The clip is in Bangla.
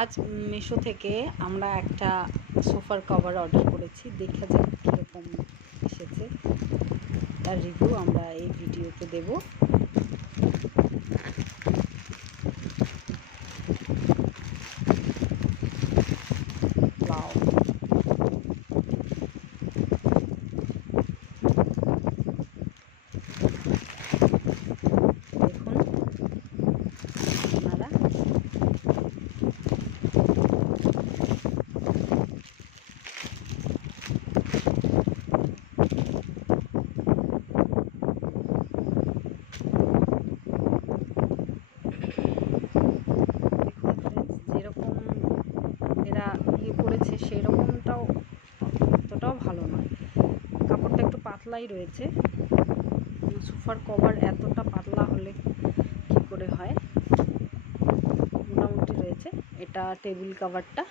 আজ মিশো থেকে আমরা একটা সোফার কভার অর্ডার করেছি। দেখা যাক কীরকম এসেছে, তার রিভিউ আমরা এই ভিডিওতে দেব। ওয়াও, দেখুন আপনারা, যেরকম এরা করেছে সেরকমটাও অতটাও ভালো নয়। কাপড়টা একটু পাতলাই রয়েছে। সোফার কভার এতটা পাতলা হলে কি করে হয়, মোটামুটি রয়েছে। এটা টেবিল কভারটা।